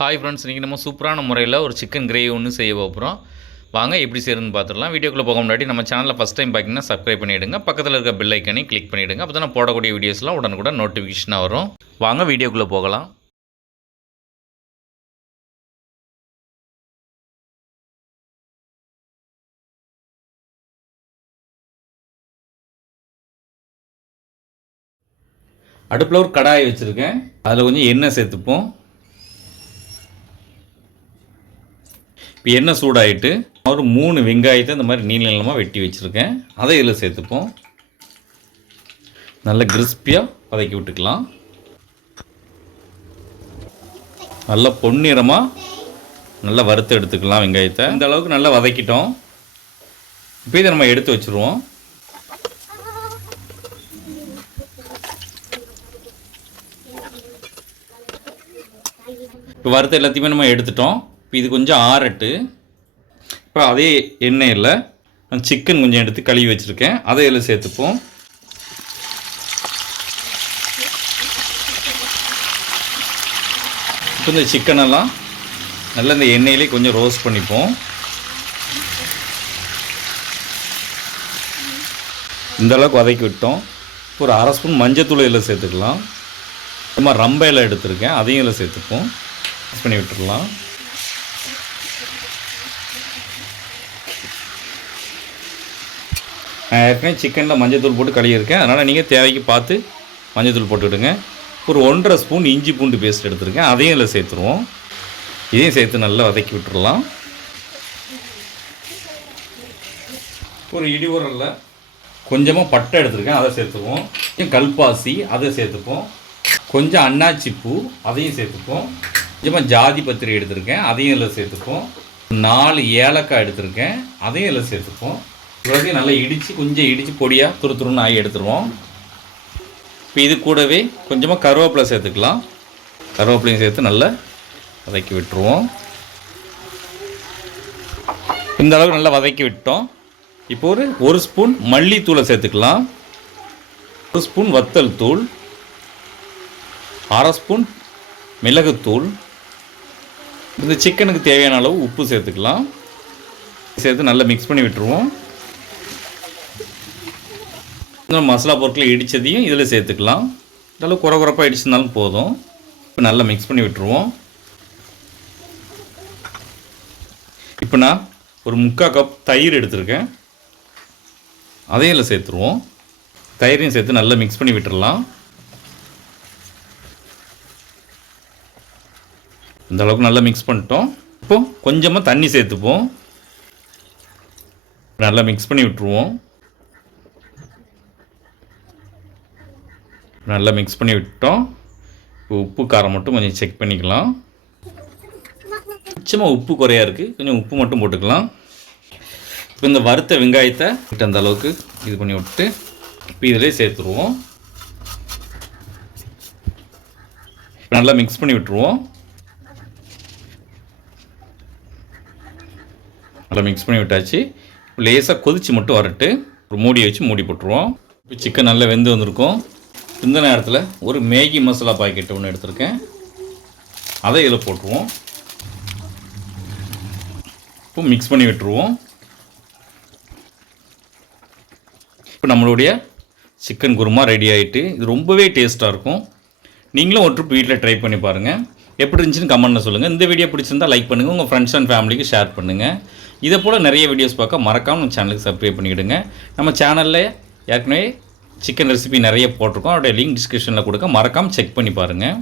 Hi friends, இன்றைக்கி நம்ம சூப்பரான முறையில் ஒரு சிக்கன் கிரேவி ஒன்று செய்ய போகிறோம். வாங்க எப்படி செய்யணும்னு பார்த்துடலாம். வீடியோக்குள்ளே போக முன்னாடி நம்ம சேனலில் ஃபஸ்ட் டைம் பார்த்திங்கன்னா சப்ஸ்கிரைப் பண்ணிவிடுங்க. பக்கத்தில் இருக்க பெல் ஐக்கனையும் கிளிக் பண்ணிவிடுங்க. அப்போ தான் நான் போடக்கூடிய வீடியோஸ்லாம் உடனுக்குடன் நோட்டிஃபிகேஷனாக வரும். வாங்க வீடியோக்குள்ளே போகலாம். அடுப்பில் ஒரு கடாயை வச்சுருக்கேன். அதில் கொஞ்சம் எண்ணெய் சேர்த்துப்போம். இப்போ எண்ணெய் சூடாகிட்டு ஒரு 3 வெங்காயத்தை இந்த மாதிரி நீள நீளமாக வெட்டி வச்சுருக்கேன். அதை இதில் சேர்த்துப்போம். நல்லா கிறிஸ்பியாக வதக்கி விட்டுக்கலாம். நல்லா பொன்னிறமாக நல்லா வறுத்து எடுத்துக்கலாம் வெங்காயத்தை. இந்த அளவுக்கு நல்லா வதக்கிட்டோம். இப்போ இதை நம்ம எடுத்து வச்சுருவோம். இப்போ வறுத்த எல்லாத்தையுமே நம்ம எடுத்துட்டோம். இப்போ இது கொஞ்சம் ஆறட்டு. இப்போ அதே எண்ணெயில் சிக்கன் கொஞ்சம் எடுத்து கழுவி வச்சுருக்கேன். அதை இதில் சேர்த்துப்போம். இப்போ இந்த சிக்கனெல்லாம் நல்லா இந்த எண்ணெயிலே கொஞ்சம் ரோஸ்ட் பண்ணிப்போம். இந்த அளவுக்கு வதக்கி விட்டோம். ஒரு 1/2 ஸ்பூன் மஞ்சத்தூள் இதில் சேர்த்துக்கலாம். சும்மா ரம்பையில் எடுத்துருக்கேன், அதையும் இதில் சேர்த்துப்போம். மிக்ஸ் பண்ணி விட்டுடலாம். நான் ஏற்கனவே சிக்கனில் மஞ்சத்தூள் போட்டு கழுவியிருக்கேன். அதனால் நீங்கள் தேவைக்கு பார்த்து மஞ்சத்தூள் போட்டுவிடுங்க. ஒரு 1/2 ஸ்பூன் இஞ்சி பூண்டு பேஸ்ட் எடுத்துருக்கேன், அதையும் இதில் சேர்த்துருவோம். இதையும் சேர்த்து நல்லா வதக்கி விட்டுடலாம். ஒரு இடிவுரலில் கொஞ்சமாக பட்டை எடுத்துருக்கேன், அதை சேர்த்துக்குவோம். கொஞ்சம் கல்பாசி, அதை சேர்த்துப்போம். கொஞ்சம் அன்னாச்சி பூ, அதையும் சேர்த்துப்போம். கொஞ்சமாக ஜாதி பத்திரி எடுத்துருக்கேன், அதையும் இதில் சேர்த்துப்போம். 4 ஏலக்காய் எடுத்துருக்கேன், அதையும் இதில் சேர்த்துப்போம். இவ்வளோத்தையும் நல்லா கொஞ்சம் இடித்து பொடியாக துருன்னு ஆகி எடுத்துருவோம். இப்போ இது கூடவே கொஞ்சமாக கருவேப்பிலை சேர்த்துக்கலாம். கருவேப்பிலையும் சேர்த்து நல்லா வதக்கி விட்டுருவோம். இந்த அளவுக்கு நல்லா வதக்கி விட்டோம். இப்போ ஒரு ஸ்பூன் மல்லித்தூளை சேர்த்துக்கலாம். 1 ஸ்பூன் வத்தல் தூள், 1/2 ஸ்பூன் மிளகுத்தூள், இந்த சிக்கனுக்கு தேவையான அளவு உப்பு சேர்த்துக்கலாம். சேர்த்து நல்லா மிக்ஸ் பண்ணி விட்டுருவோம். மசாலா பொருட்களை இடித்ததையும் இதில் சேர்த்துக்கலாம். இதெல்லாம் குறப்பாக இடிச்சிருந்தாலும் போதும். இப்போ நல்லா மிக்ஸ் பண்ணி விட்டுருவோம். இப்போ நான் ஒரு 3/4 கப் தயிர் எடுத்துருக்கேன், அதையும் இதில் சேர்த்துருவோம். தயிரையும் சேர்த்து நல்லா மிக்ஸ் பண்ணி விட்டுடலாம். இந்த அளவுக்கு நல்லா மிக்ஸ் பண்ணிட்டோம். இப்போ கொஞ்சமாக தண்ணி சேர்த்துப்போம். நல்லா மிக்ஸ் பண்ணி விட்டுருவோம். நல்லா மிக்ஸ் பண்ணி விட்டோம். உப்பு காரம் மட்டும் கொஞ்சம் செக் பண்ணிக்கலாம். கொஞ்சமாக உப்பு குறையாக இருக்குது, கொஞ்சம் உப்பு மட்டும் போட்டுக்கலாம். இப்போ இந்த வறுத்த வெங்காயத்தை அந்த அளவுக்கு இது பண்ணி விட்டு இப்போ இதிலே சேர்த்துருவோம். நல்லா மிக்ஸ் பண்ணி விட்டுருவோம். நல்லா மிக்ஸ் பண்ணி விட்டாச்சு. லேசாக கொதித்து மட்டும் வரட்டு. ஒரு மூடி வச்சு மூடி போட்டுருவோம். இப்போ சிக்கன் நல்லா வெந்து வந்திருக்கும். இந்த நேரத்தில் ஒரு மேகி மசாலா பாக்கெட் ஒன்று எடுத்திருக்கேன், அதை இதில் போட்டுருவோம். இப்போ மிக்ஸ் பண்ணி விட்டுருவோம். இப்போ நம்மளுடைய சிக்கன் குருமா ரெடி ஆகிட்டு. இது ரொம்பவே டேஸ்ட்டாக இருக்கும். நீங்களும் ஒரு ட்ரிப் வீட்டில் ட்ரை பண்ணி பாருங்கள். எப்படி இருந்துச்சுன்னு கமெண்ட்டில் சொல்லுங்கள். இந்த வீடியோ பிடிச்சிருந்தால் லைக் பண்ணுங்கள், உங்கள் ஃப்ரெண்ட்ஸ் அண்ட் ஃபேமிலிக்கு ஷேர் பண்ணுங்கள். இதை போல் நிறைய வீடியோஸ் பார்க்க மறக்காமல் நம்ம சேனலுக்கு சப்ஸ்கிரைப் பண்ணிவிடுங்க. நம்ம சேனலில் ஏற்கனவே சிக்கன் ரெசிபி நிறைய போட்டிருக்கோம், அதோடைய லிங்க் டிஸ்கிரிப்ஷனில் கொடுக்க, மறக்காமல் செக் பண்ணி பாருங்கள்.